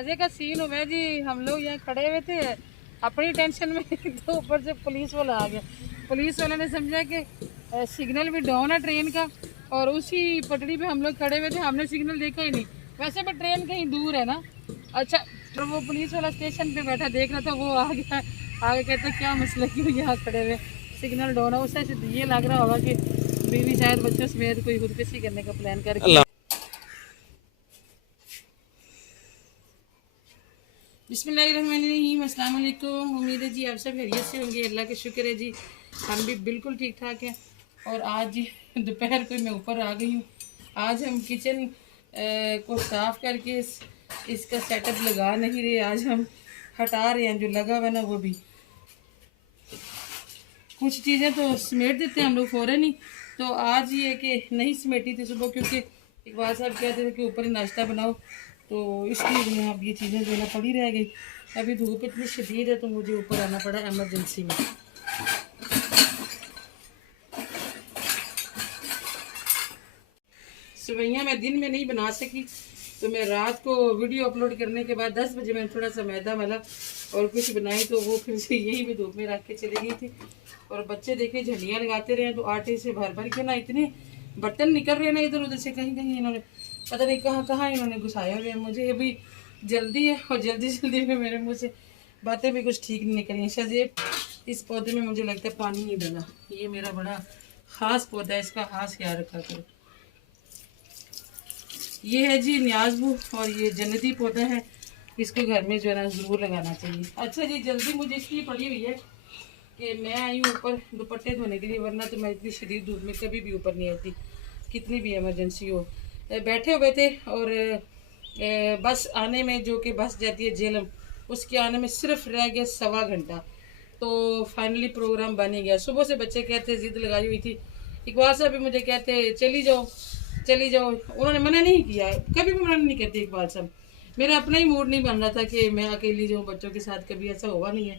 मजे का सीन हुआ है जी। हम लोग यहाँ खड़े हुए थे अपनी टेंशन में तो ऊपर से पुलिस वाला आ गया। पुलिस वाला ने समझा कि सिग्नल भी डाउन है ट्रेन का, और उसी पटड़ी पे हम लोग खड़े हुए थे। हमने सिग्नल देखा ही नहीं, वैसे भी ट्रेन कहीं दूर है ना। अच्छा, तो वो पुलिस वाला स्टेशन पे बैठा देख रहा था, वो आ गया आगे, कहता क्या मसला, क्यों यहाँ खड़े हुए, सिग्नल डाउन है। उससे ये लग रहा होगा कि बीवी शायद बच्चों समेत कोई खुदकुशी करने का प्लान करके। बिस्मिल्लाहिर्रहमानिर्रहीम, अस्सलाम वालेकुम। उम्मीद है जी आप सब खैरियत से होंगे। अल्लाह का शुक्र है जी, हम भी बिल्कुल ठीक ठाक हैं। और आज जी दोपहर को मैं ऊपर आ गई हूँ। आज हम किचन को साफ़ करके इसका सेटअप लगा नहीं रहे, आज हम हटा रहे हैं जो लगा हुआ ना वो भी। कुछ चीज़ें तो समेट देते हैं हम लोग फ़ौरन ही, तो आज ये कि नहीं समेटी थी सुबह, क्योंकि इकबाल साहब कहते थे कि ऊपर ही नाश्ता बनाओ, तो इसलिए मैं अब ये चीज़ें जो है पड़ी रह गई। अभी धूप इतनी शदीद है तो मुझे ऊपर आना पड़ा एमरजेंसी में। सवैयाँ मैं दिन में नहीं बना सकी, तो मैं रात को वीडियो अपलोड करने के बाद 10 बजे मैंने थोड़ा सा मैदा मला और कुछ बनाई, तो वो फिर से यही भी धूप में रख के चली गई थी। और बच्चे देखे झंडियाँ लगाते रहे, तो आटे से भर भर के ना इतने बर्तन निकल रहे ना इधर उधर से, कहीं कहीं इन्होंने पता नहीं कहाँ कहाँ इन्होंने घुसाए हुए हैं। मुझे अभी जल्दी है और जल्दी जल्दी में मेरे मुँह से बातें भी कुछ ठीक नहीं निकली हैं। शायद इस पौधे में मुझे लगता है पानी नहीं डाला, ये मेरा बड़ा ख़ास पौधा है, इसका खास ख्याल रखा करो। ये है जी न्याज़बू, और ये जन्नती पौधा है, इसको घर में जो है ना ज़रूर लगाना चाहिए। अच्छा जी, जल्दी मुझे इसलिए पड़ी हुई है कि मैं आई हूँ ऊपर दुपट्टे धोने के लिए, वरना तो मैं इतनी शदीद धूप में कभी भी ऊपर नहीं आती, कितनी भी इमरजेंसी हो। बैठे हुए थे और बस आने में, जो कि बस जाती है झेलम, उसके आने में सिर्फ रह गया 1.25 घंटा, तो फाइनली प्रोग्राम बन ही गया। सुबह से बच्चे कहते ज़िद लगाई हुई थी, इकबाल साहब भी मुझे कहते चली जाओ चली जाओ, उन्होंने मना नहीं किया, कभी भी मना नहीं करते इकबाल साहब। मेरा अपना ही मूड नहीं बन रहा था कि मैं अकेली जाऊँ बच्चों के साथ, कभी ऐसा हुआ नहीं है।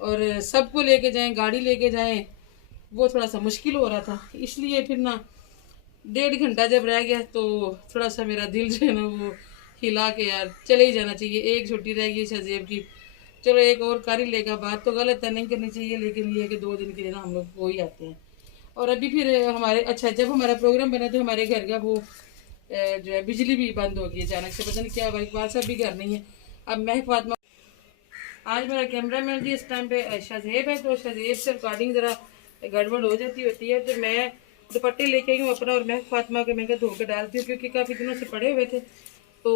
और सबको लेके जाएं, गाड़ी लेके जाएं, वो थोड़ा सा मुश्किल हो रहा था, इसलिए फिर ना 1.5 घंटा जब रह गया तो थोड़ा सा मेरा दिल जो है ना वो हिला के यार चले ही जाना चाहिए। एक छुट्टी रह गई शहजेब की, चलो एक और कर ही लेगा। बात तो गलत है, नहीं करनी चाहिए, लेकिन ये कि 2 दिन के लिए ना हम लोग हो ही आते हैं। और अभी फिर हमारे, अच्छा जब हमारा प्रोग्राम बना तो हमारे घर का वो जो है बिजली भी बंद हो गई अचानक से, पता नहीं क्या हुआ। इकबाल साहब भी घर नहीं है। अब महक फातिमा, आज मेरा कैमरा मैन जी इस टाइम पे शहजेब है, तो शहजेब से रिकॉर्डिंग ज़रा गड़बड़ हो जाती होती है, तो मैं दुपट्टे लेके आई हूँ अपना और महक फातिमा के मैं धो के डालती हूँ, क्योंकि काफ़ी दिनों से पड़े हुए थे, तो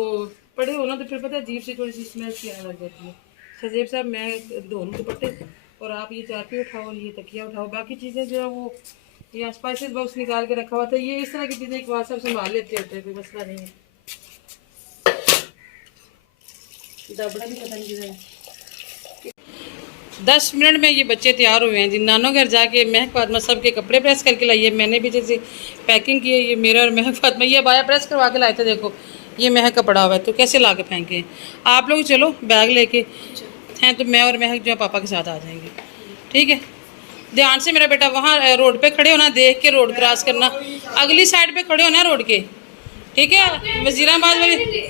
पड़े हो ना तो फिर पता है अजीब सी थोड़ी सी स्मेल सी आने लग जाती है। शहजेब साहब मैं धो लूँ दुपट्टे, और आप ये चारपी उठाओ और ये तकिया उठाओ, बाकी चीज़ें जो है वो यहाँ स्पाइसेस बॉक्स निकाल के रखा हुआ था। ये इस तरह की चीज़ें इकबाल साहब संभाल लेते होते हैं, कोई मसला नहीं है। दबड़ा भी पता नहीं किधर। 10 मिनट में ये बच्चे तैयार हुए हैं जी। नानो घर जाके महक फातिमा सब के कपड़े प्रेस करके लाई है, मैंने भी जैसे पैकिंग की है। ये मेरा और महक फातिमा ये बाया प्रेस करवा के लाए थे, देखो ये महक का पड़ा हुआ है, तो कैसे ला के फेंके। आप लोग चलो बैग लेके हैं, तो मैं और महक जो है पापा के साथ आ जाएंगे, ठीक है। ध्यान से मेरा बेटा, वहाँ रोड पे खड़े होना, देख के रोड क्रॉस करना, अगली साइड पे खड़े होना रोड के, ठीक है। वजीराबाद वाली,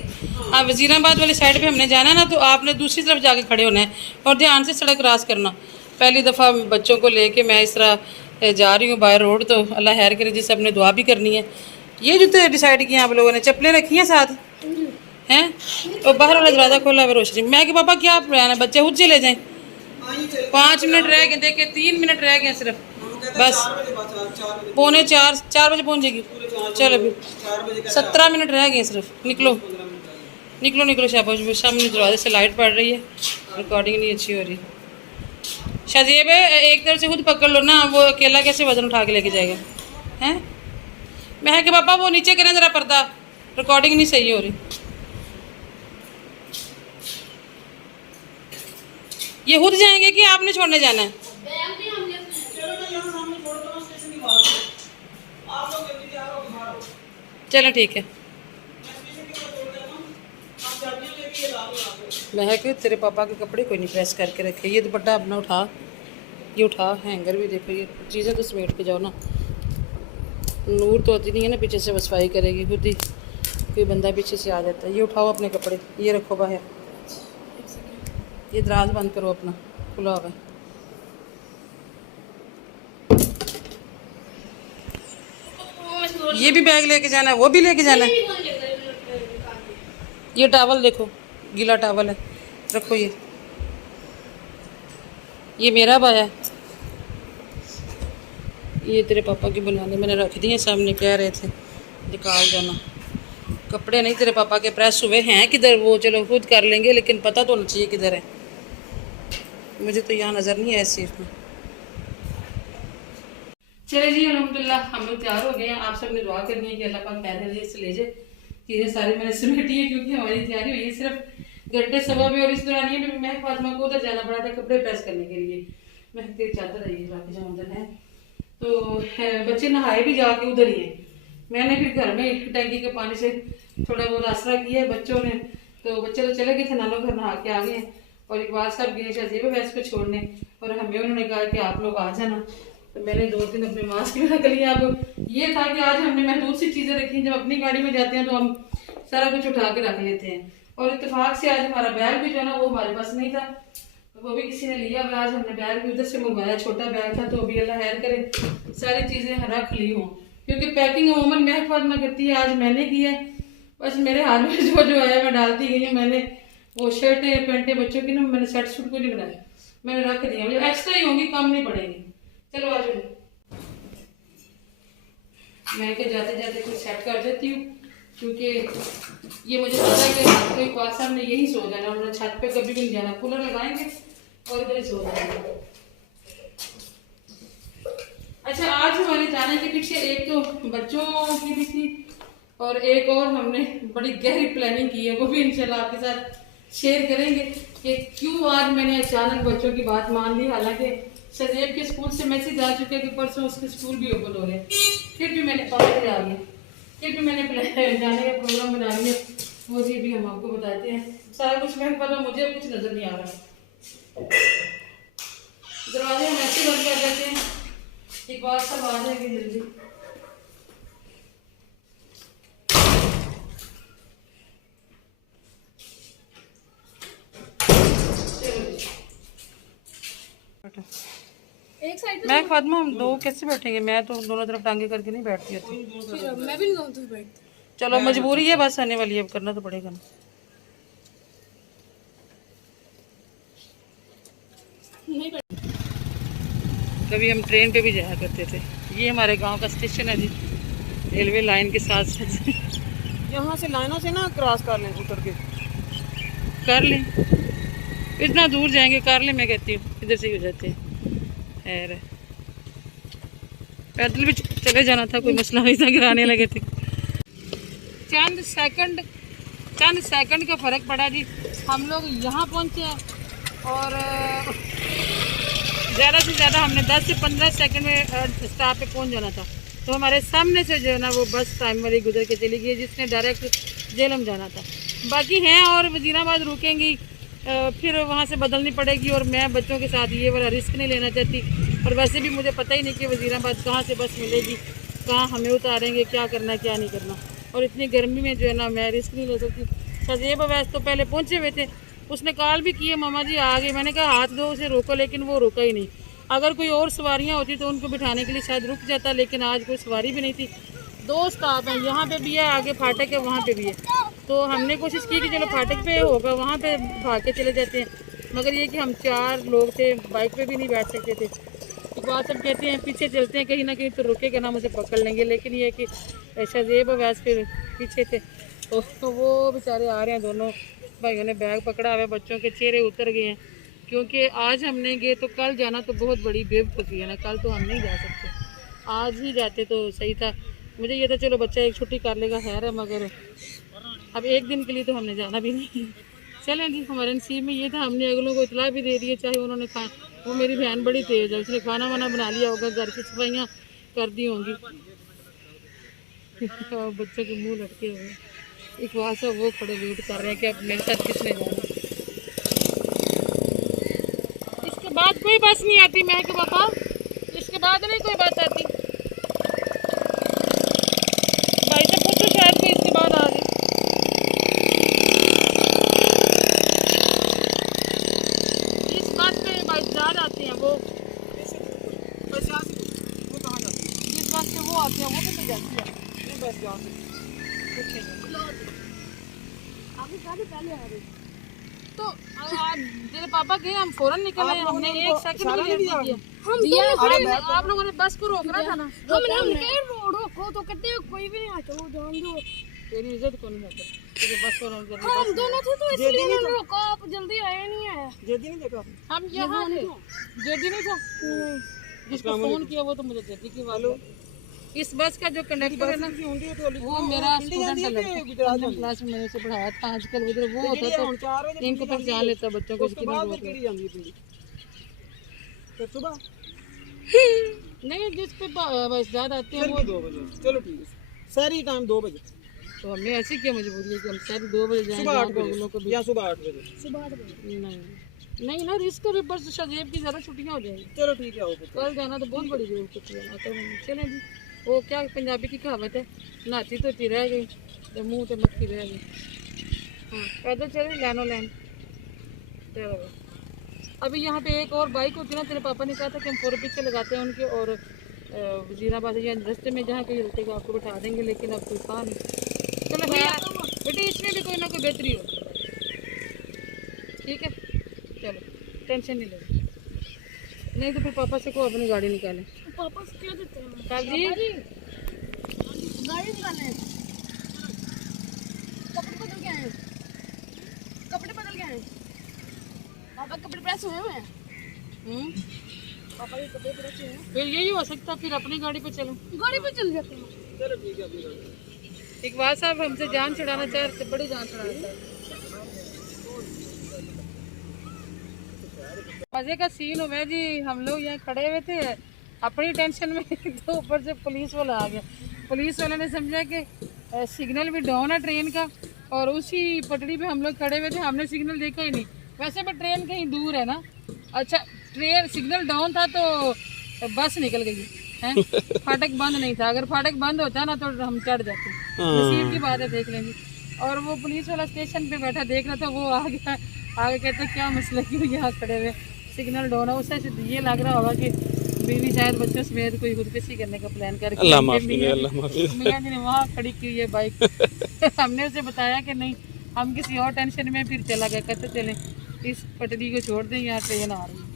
हाँ वजीराबाद वाली साइड पे हमने जाना है ना, तो आपने दूसरी तरफ जाके खड़े होना है और ध्यान से सड़क क्रॉस करना। पहली दफ़ा बच्चों को लेके मैं इस तरह जा रही हूँ बाय रोड, तो अल्लाह खैर करे, जिससे अपने दुआ भी करनी है। ये जूते डिसाइड किए आप लोगों ने, चप्पलें रखी हैं साथ हैं, और बाहर वाला दरवाज़ा खोला हुआ रोशनी। मैं कि पापा क्या प्लान है, बच्चे खुद चले जाएँ। 5 मिनट रह गए, देखे 3 मिनट रह गए सिर्फ, बस 3:45 4 बजे पहुँचेगी। चलो अभी 17 मिनट रह गए सिर्फ, निकलो निकलो निकलो। शाबाश, सामने दरवाजे से लाइट पड़ रही है, रिकॉर्डिंग नहीं अच्छी हो रही। शाहजेब एक तरफ से खुद पकड़ लो ना, वो अकेला कैसे वजन उठा के लेके जाएगा हैं। मैं कि पापा वो नीचे करें ज़रा पर्दा, रिकॉर्डिंग नहीं सही हो रही। ये खुद जाएंगे कि आपने छोड़ने जाना है? चलो ठीक है। महक तेरे पापा के कपड़े कोई नहीं प्रेस करके रखे, ये दुपट्टा अपना उठा, ये उठा, हैंगर भी देखो, ये चीज़ें तो समेट के जाओ ना। नूर तो आती नहीं है ना पीछे से, बस सफाई करेगी खुद ही, कोई बंदा पीछे से आ जाता है। ये उठाओ अपने कपड़े, ये रखो बाहर, ये दराज बंद करो अपना, खुला हुआ है। ये भी बैग लेके जाना है, वो भी लेके जाना है। ये टॉवल देखो, गीला टॉवल है, रखो। ये मेरा बाया है, ये तेरे पापा की बनाने मैंने रख दिए सामने, कह रहे थे निकाल जाना। कपड़े नहीं तेरे पापा के प्रेस हुए हैं किधर, वो चलो खुद कर लेंगे, लेकिन पता तो होना चाहिए किधर है। मुझे तो यहाँ नज़र नहीं है इस चीज़ में। चले जी, अल्हम्दुलिल्लाह हम लोग तैयार हो गए हैं। आप सब ने दुआ करनी है कि अल्लाह पाक खैर से ले जाए। चीज़ें सारी मैंने समेटी है क्योंकि हमारी तैयारी हुई है सिर्फ घंटे सवा में, और इस दौरान ये मैं फातिमा को उधर जाना पड़ा था कपड़े प्रेस करने के लिए। मैं तेरी चादर आई रात जहाँ उधर है, तो बच्चे नहाए भी जाके उधर ही है। मैंने फिर घर में टैंकी के पानी से थोड़ा बहुत आसरा किया है बच्चों ने, तो बच्चे तो चले गए थे, नानों घर नहा के आ गए। और इकबाल साहब गए शाजीब वैस को छोड़ने, और हमें उन्होंने कहा कि आप लोग आ जाना। तो मैंने 2-3 अपने मास्क भी रख लिया। अब ये था कि आज हमने महदूद सी चीज़ें रखी, जब अपनी गाड़ी में जाते हैं तो हम सारा कुछ उठा के रख लेते हैं। और इत्तेफाक से आज हमारा बैग भी जो है ना वो हमारे पास नहीं था, तो वो भी किसी ने लिया। आज हमने बैग भी उधर से मंगवाया, छोटा बैग था, तो अभी अल्लाह खैर करे सारी चीज़ें रख ली हों, क्योंकि पैकिंग अमूमन महक फातिमा करती है, आज मैंने की है। बस मेरे हाथ में जो जो है मैं डालती गई हूँ। मैंने वो शर्टें पैंटें बच्चों की ना, मैंने सेट सूट को नहीं बनाया, मैंने रख दिया, मुझे एक्स्ट्रा ही होंगी, कम नहीं पड़ेंगी। चलो आज मैं के जाते जाते कुछ सेट कर देती हूँ, क्योंकि ये मुझे पता है कि रात को एक बार साहब ने यही सो जाना, उन्होंने छत पे कभी भी नहीं जाना, कूलर लगाएंगे और इधर ही सो जाएंगे। अच्छा, आज हमारे जाने के पीछे एक तो बच्चों की भी थी, और एक और हमने बड़ी गहरी प्लानिंग की है, वो भी इंशाल्लाह आपके साथ शेयर करेंगे कि क्यों आज मैंने अचानक बच्चों की बात मान ली। हालांकि सजेब के स्कूल से मैसेज आ चुके कि परसों उसके स्कूल भी ओपन हो रहे हैं, फिर भी मैंने पकड़ आ गया, फिर भी मैंने जाने का प्रोग्राम बना लिया। वो जी भी हम आपको बताते हैं सारा कुछ। मैं पता मुझे कुछ नजर नहीं आ रहा। दरवाजे हम ऐसे बंद कर देते हैं, एक बार सब आ जाएंगे जल्दी। एक साइड मैं फातिमा हम दो कैसे बैठेंगे, मैं तो दोनों तरफ टांगे करके नहीं बैठती होती। मैं भी नहीं दूँ बैठ। चलो मजबूरी है, बस आने वाली है, अब करना तो पड़ेगा ना। कभी हम ट्रेन पे भी जाया करते थे। ये हमारे गांव का स्टेशन है जी, रेलवे लाइन के साथ साथ। यहाँ से लाइनों से ना क्रॉस कर लें, उतर के कर लें, इतना दूर जाएंगे, कर लें, मैं कहती हूँ इधर से ही हो जाते हैं। खैर पैदल भी चले जाना था, कोई मसला नहीं था, गिराने लगे थे। चंद सेकंड का फ़र्क पड़ा जी। हम लोग यहाँ पहुँचे हैं, और ज़्यादा से ज़्यादा हमने 10 से 15 सेकंड में स्टॉप पे पहुँच जाना था। तो हमारे सामने से जो है ना वो बस टाइम वाली गुजर के चली गई, जिसने डायरेक्ट जेलम जाना था। बाकी हैं और वजीराबाद रुकेंगी, फिर वहाँ से बदलनी पड़ेगी, और मैं बच्चों के साथ ये वाला रिस्क नहीं लेना चाहती। और वैसे भी मुझे पता ही नहीं कि वजीराबाद कहाँ से बस मिलेगी, कहाँ हमें उतारेंगे, क्या करना है क्या नहीं करना। और इतनी गर्मी में जो है ना मैं रिस्क नहीं ले सकती। सजेब अवैस तो पहले पहुँचे हुए थे, उसने कॉल भी किए, मामा जी आ गए। मैंने कहा हाथ दो उसे रोको, लेकिन वो रुका ही नहीं। अगर कोई और सवारियाँ होती तो उनको बिठाने के लिए शायद रुक जाता, लेकिन आज कोई सवारी भी नहीं थी। 2 स्टॉप हैं, यहाँ पे भी है, आगे फाटक है, वहाँ पे भी है। तो हमने कोशिश की कि चलो फाटक पे होगा, वहाँ पे भाग के चले जाते हैं, मगर ये कि हम 4 लोग थे, बाइक पे भी नहीं बैठ सकते थे। एक बात सब कहते हैं पीछे चलते हैं, कहीं ना कहीं तो रुकेगा ना, मुझे पकड़ लेंगे। लेकिन ये कि शजेब अवैस फिर पीछे थे, तो वो बेचारे आ रहे हैं। दोनों भाइयों ने बैग पकड़ा हुआ है, बच्चों के चेहरे उतर गए हैं, क्योंकि आज हम नहीं गए तो कल जाना तो बहुत बड़ी बेवकूफ़ी है ना। कल तो हम नहीं जा सकते, आज ही जाते तो सही था। मुझे ये था चलो बच्चा एक छुट्टी कर लेगा, खैर है, मगर अब एक दिन के लिए तो हमने जाना भी नहीं। चलें जी, हमारे नसीब में ये था, हमने अगलों को इतला भी दे दिया। चाहे उन्होंने वो मेरी बहन बड़ी तेज़ है, उसने खाना वाना बना लिया होगा, घर की सफाइयाँ कर दी होंगी। बच्चों के मुँह लटके हुए, एक वहाँ से वो खड़े वेट कर रहे हैं कि अब मेरे साथ किसने जाना। इसके बाद कोई बस नहीं आती, मैं के पापा इसके बाद नहीं कोई बस आती। भाई से पूछो, शायद कोई इसके बाद आ जाए। आ जाते हैं वो, बस यहाँ से वो कहाँ जाती है? जिस बस से वो आते हैं वो भी नहीं जाती है। नहीं बस यहाँ से कुछ नहीं। आपके साथ पहले आ रही तो अब तेरे पापा गए, हम फौरन निकल आए, हमने एक सेकंड भी लेट नहीं किया। हम दिया दोनों अरे आप लोगों ने बस को रोकना था ना। हमने कहा रोको तो कहते हैं कोई भी नहीं आ, चलो जान दो। तेरी इज्जत कौन है तुझे बस को रोक दिया। हम दोनों थे तो इसलिए उन्होंने रोका, आप जल्दी आए नहीं आया। जेदी नहीं देखा आपने? हम यहाँ थे, जेडी नहीं था, जिसको फोन किया वो तो मुझे जेडी की वालों। इस बस का जो कंडक्टर है ना वो मेरा स्टूडेंट है, लड़का क्लास में मैंने उसे पढ़ाया था। आजकल उधर वो होता तो इनको पहचान लेता बच्चों को, इसकी बाद में केड़ी जाती है पिंडी फिर सुबह नहीं जिस पे बस ज्यादा आते हैं फिर वो। भी 2 बजे चलो ठीक है सारी टाइम 2 बजे तो हमें ऐसी क्या मजबूरी है कि हम शायद 2 बजे जाएं, सुबह 8 लोगों को बजे या सुबह 8 बजे सुबह 8 बजे। नहीं ना रिस्क है, बस शजेब की ज़्यादा छुट्टियाँ हो जाएंगी। चलो ठीक है ओके कल जाना तो बहुत बड़ी जरूरत है ना। तो चलें जी, वो क्या पंजाबी की कहावत है, नहाती धोती रह गई तो मुँह तो मक्खी रह गई। हाँ पैदल चले लैनो लैन। चलो अभी यहाँ पे एक और बाइक होती है ना, तेरे पापा ने कहा था कि हम फोर पीछे लगाते हैं उनके, और वजीराबाद या रास्ते में जहाँ कहीं रुकेगा आपको बैठा देंगे, लेकिन अब कोई कहा नहीं। चलो भैया बेटे इसमें भी कोई ना कोई बेहतरी हो, ठीक है चलो टेंशन नहीं लेंगे, नहीं तो फिर पापा से को अपनी गाड़ी निकालें। पापा से क्या देते हैं? काल जी गाड़ी निकालने हैं। कपड़े बदल के आए, कपड़े बदल के आए। पापा कपड़े प्रेस हुए हैं। पापा के कपड़े प्रेस हुए हैं। फिर यही हो सकता, फिर अपनी गाड़ी पे चलो। गाड़ी पे चल जाते हैं। चलो ठीक है अपनी गाड़ी इकबाल साहब हमसे जान छुड़ाना चाह रहे थे, बड़ी जान छुड़ाना चाह रहे थे। मजे का सीन हुआ है जी, हम लोग यहाँ खड़े हुए थे अपनी टेंशन में तो ऊपर से पुलिस वाला आ गया। पुलिस वाले ने समझा कि सिग्नल भी डाउन है ट्रेन का, और उसी पटड़ी पे हम लोग खड़े हुए थे, हमने सिग्नल देखा ही नहीं। वैसे भी ट्रेन कहीं दूर है ना। अच्छा ट्रेन सिग्नल डाउन था तो बस निकल गई है, फाटक बंद नहीं था। अगर फाटक बंद होता ना तो हम चढ़ जाते, नसीब की बात है, देख लेंगे। और वो पुलिस वाला स्टेशन पे बैठा देख रहा था, वो आ गया आगे, कहता क्या मसला क्यों यहाँ खड़े हुए, सिग्नल डाउन है। उससे ये लग रहा होगा कि बीवी शायद बच्चों समेत कोई खुदकुशी करने का प्लान करके अल्लाह माफी दे अल्लाह माफी मियां जी ने वहाँ खड़ी की है बाइक। हमने उसे बताया कि नहीं, हम किसी और टेंशन में फिर चला गया, कहते चले इस पटरी को छोड़ दें, यहाँ ट्रेन आ रही है।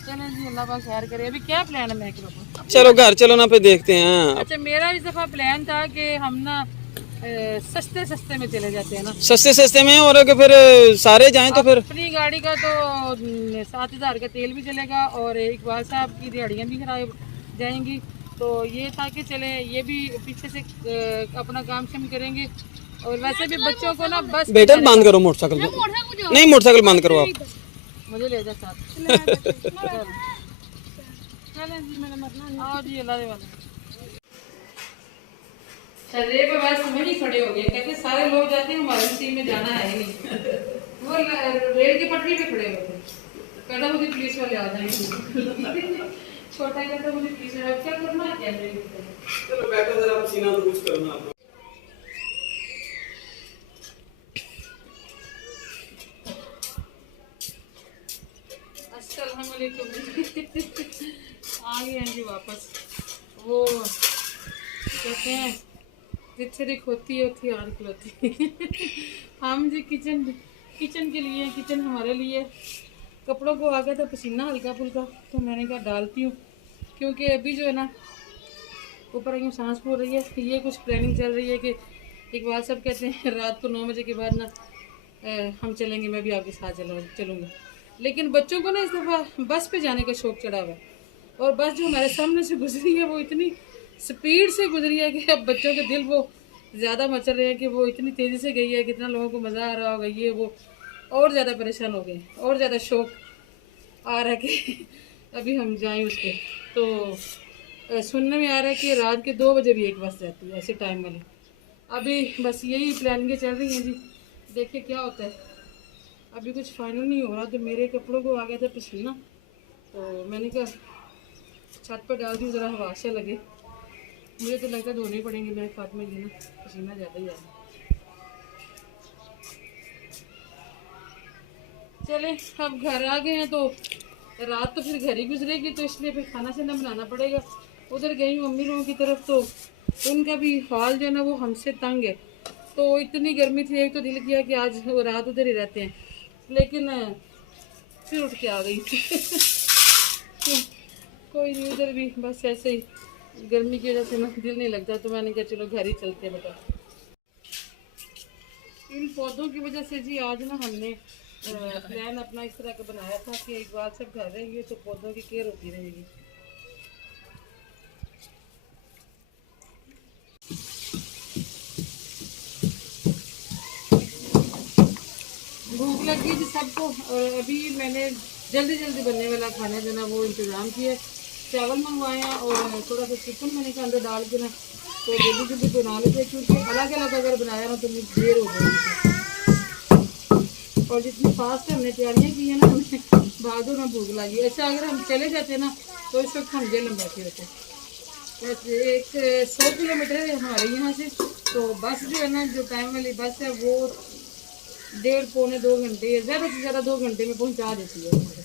चलें जी अल्लाह पाक खैर करे। अभी क्या प्लान है मैं के पापा? चलो घर चलो ना पे देखते हैं। अच्छा मेरा इस दफ़ा प्लान था कि हम ना सस्ते सस्ते में चले जाते हैं ना, सस्ते सस्ते में, और अगर फिर सारे जाएं तो फिर अपनी गाड़ी का तो 7,000 का तेल भी चलेगा और इकबाल साहब की दिहाड़ियाँ भी खराब जाएंगी। तो ये था कि चले ये भी पीछे से अपना काम शम करेंगे, और वैसे भी बच्चों को ना बस बेटा बंद करो मोटरसाइकिल को, नहीं मोटरसाइकिल बंद करो आप। मुझे ले जा साथ। चलें जी मैंने मरना आओ जी अल्लाह वाला। शरीर पे बस वही खड़े हो गए, कहते सारे लोग जाते हैं हमारे नसीब में जाना है ही नहीं। वो रेल की पटरी पे खड़े हुए थे, कहता मुझे पुलिस वाले आ जाएंगे। छोटा कहता मुझे पुलिस वाले, क्या करना है क्या मेरे? चलो बैठो जरा, पसीना तो कुछ करना आप। अस्सलाम वालेकुम। आ गए हैं जी वापस। वो कहते हैं जितनी खोती है उतनी आन खिलाती। हम जी किचन के लिए, किचन हमारे लिए। कपड़ों को आ गया था पसीना हल्का फुल्का, तो मैंने कहा डालती हूँ, क्योंकि अभी जो है ना ऊपर यूँ सांस फूल रही है। ये कुछ प्लानिंग चल रही है कि इकबाल साहब कहते हैं रात को 9 बजे के बाद ना हम चलेंगे, मैं भी आपके साथ चलूँगा। लेकिन बच्चों को ना इस दफ़ा बस पे जाने का शौक़ चढ़ा हुआ है, और बस जो हमारे सामने से गुजरी है वो इतनी स्पीड से गुजरी है कि अब बच्चों के दिल वो ज़्यादा मचल रहे हैं कि वो इतनी तेज़ी से गई है, कितना लोगों को मज़ा आ रहा होगा, ये वो और ज़्यादा परेशान हो गए, और ज़्यादा शौक़ आ रहा है कि अभी हम जाएं उस पर। तो सुनने में आ रहा है कि रात के 2 बजे भी एक बस जाती है ऐसे टाइम वाली। अभी बस यही प्लानिंगें चल रही हैं जी, देखिए क्या होता है। अभी कुछ फाइनल नहीं हो रहा। तो मेरे कपड़ों को आ गया था पसीना, तो मैंने कहा छत पर डाल दी ज़रा हवा से लगे। मुझे तो लगता है धोने पड़ेंगे मेरे फातिमा जी ना, पसीना ज़्यादा ही आ रहा है। चले अब घर आ गए हैं तो रात तो फिर घर ही गुजरेगी, तो इसलिए फिर खाना से ना बनाना पड़ेगा। उधर गई हूँ मम्मी लोगों की तरफ, तो उनका भी हाल जो है ना वो हमसे तंग है। तो इतनी गर्मी थी, एक तो दिल किया कि आज वो रात उधर ही रहते हैं, लेकिन फिर उठ के आ गई। कोई नहीं, उधर भी बस ऐसे ही गर्मी की वजह से ना दिल नहीं लगता, तो मैंने कहा चलो घर ही चलते हैं बेटा। इन पौधों की वजह से जी आज ना हमने प्लान अपना इस तरह का बनाया था कि एक बार सब घर रहेंगे तो पौधों की केयर होती रहेगी। भूख लग गई थी सबको, और अभी मैंने जल्दी जल्दी बनने वाला खाना जो ना वो इंतज़ाम किया। चावल मंगवाए हैं और थोड़ा सा चिकन मैंने के अंदर डाल के ना तो जल्दी जल्दी बना लेते, क्योंकि अलग अलग अगर बनाया ना तो मुझे देर हो जाएगी। और जितनी फास्ट हमने तैयारियाँ की है ना, हमें भागो ना भूख लगी। अच्छा अगर हम चले जाते ना तो इस वक्त हम जेल में बैठे होते। वैसे एक 100 किलोमीटर है हमारे यहाँ से, तो बस जो है ना, जो टाइम वाली बस है वो 1.5-2 घंटे, ज़्यादा से ज़्यादा 2 घंटे में पहुँचा देती है हमारे।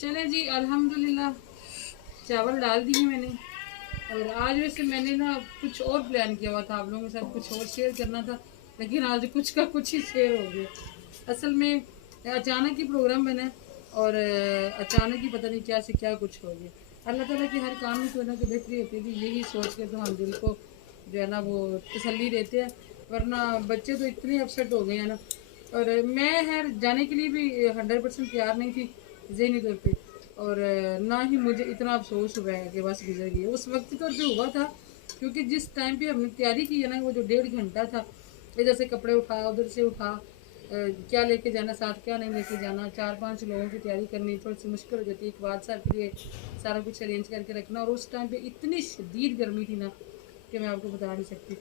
चले जी, अल्हम्दुलिल्लाह चावल डाल दिए मैंने। और आज वैसे मैंने ना कुछ और प्लान किया हुआ था, आप लोगों के साथ कुछ और शेयर करना था, लेकिन आज कुछ का कुछ ही शेयर हो गया। असल में अचानक ही प्रोग्राम बना और अचानक ही पता नहीं क्या से क्या कुछ हो गया। अल्लाह ताला के हर काम में कोई ना कोई बेहतरी होती थी, यही सोच के तो हम दिल को जो है ना वो तसल्ली देते हैं। वरना बच्चे तो इतने अपसेट हो गए हैं ना, और मैं खैर जाने के लिए भी 100% तैयार नहीं थी ज़हनी तौर पे, और ना ही मुझे इतना अफसोस हुआ है कि बस गुजर गई। उस वक्त तौर पे हुआ था, क्योंकि जिस टाइम पे हमने तैयारी की है ना, वो जो 1.5 घंटा था, इधर से कपड़े उठा उधर से उठा, क्या लेके जाना साथ क्या नहीं लेके जाना, 4-5 लोगों की तैयारी करनी थोड़ी सी मुश्किल हो जाती है। एक बादशाह के लिए सारा कुछ अरेंज करके रखना, और उस टाइम पे इतनी शदीद गर्मी थी ना कि मैं आपको बता नहीं सकती।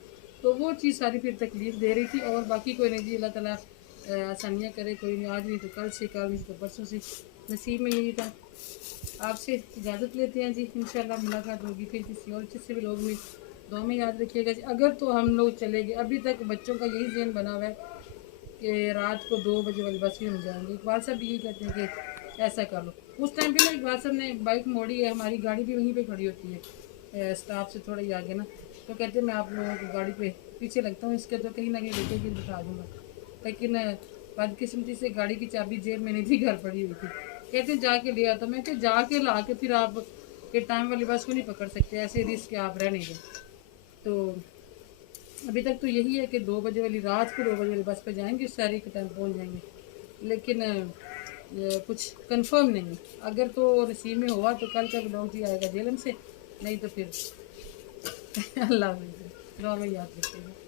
तो वो चीज़ सारी फिर तकलीफ दे रही थी। और बाकी कोई नहीं जी, अल्लाह ताला आसानियाँ करे, कोई नहीं, आज नहीं तो कल से, कल नहीं तो परसों से, नसीब में यही था। आपसे इजाज़त लेते हैं जी, इंशाल्लाह मुलाकात होगी फिर किसी और अच्छे से भी लोग में। दुआ में याद रखिएगा जी। अगर तो हम लोग चले गए, अभी तक बच्चों का यही ज़हन बना हुआ है कि रात को 2 बजे वाली बस में हम जाएंगे। इकबाल साहब भी यही कहते हैं कि ऐसा कर लो। उस टाइम पे ना इकबाल साहब ने बाइक मोड़ी है, हमारी गाड़ी भी वहीं पे खड़ी होती है स्टाफ से थोड़ा ही आगे ना, तो कहते हैं मैं आप लोगों को गाड़ी पे पीछे लगता हूँ, इसके तो कहीं ना कहीं लेके भी बिठा दूँगा। लेकिन बदकिस्मती से गाड़ी की चाबी जेब में नहीं थी, घर पड़ी हुई थी। कहते हैं जाके ले आता, मैं कहते जाके ला के फिर आप के टाइम वाली बस को नहीं पकड़ सकते, ऐसे रिस्क आप रह नहीं गए। तो अभी तक तो यही है कि 2 बजे वाली, रात को 2 बजे वाली बस पे जाएंगे, शहरी के टाइम पहुंच जाएंगे। लेकिन कुछ कंफर्म नहीं है। अगर तो नसीब में हुआ तो कल का ब्लॉग ही आएगा जेलम से, नहीं तो फिर अल्लाह हाफ़िज़, दुआ में याद रखिएगा।